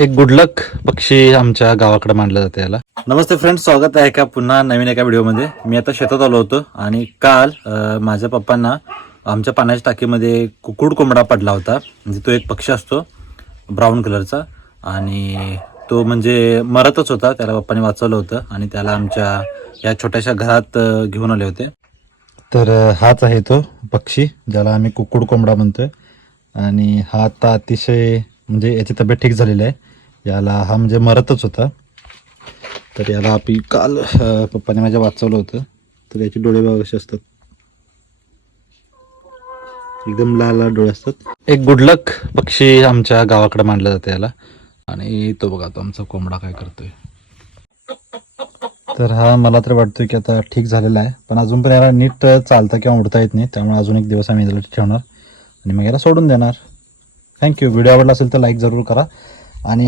एक गुडलक पक्षी आमच्या गावाकडे मानलं जाते याला. नमस्ते फ्रेंड्स, स्वागत आहे का पुन्हा नवीन एका व्हिडिओमध्ये. मी आता शेतात आलो होतो आणि काल माझ्या पप्पांना आमच्या पाण्याच्या टाकीमध्ये कुकुड कोंबडा पडला होता. म्हणजे तो एक पक्षी असतो ब्राऊन कलरचा आणि तो म्हणजे मरतच होता. त्याला पप्पांनी वाचवलं होतं आणि त्याला आमच्या या छोट्याशा घरात घेऊन आले होते. तर हाच आहे तो पक्षी ज्याला आम्ही कुकुड कोंबडा म्हणतोय. आणि हा आता अतिशय म्हणजे याची तब्येत ठीक झालेली आहे. याला हा म्हणजे मरतच होता. तर याला आपण काल पप्पाने माझ्या वाचवलं होतं. तर याचे डोळे बघा कसे असतात, एकदम लाल लाल डोळे असतात. एक गुडलक पक्षी आमच्या गावाकडे मानलं जातं याला. आणि तो बघा तो आमचा कोंबडा काय करतोय. तर हा मला तर वाटतोय की आता ठीक झालेला आहे, पण अजून पण याला नीट चालता किंवा उडता येत नाही. त्यामुळे अजून एक दिवस आम्ही याला ठेवणार आणि मग याला सोडून देणार. थँक्यू. व्हिडिओ आवडला असेल तर लाईक जरूर करा आणि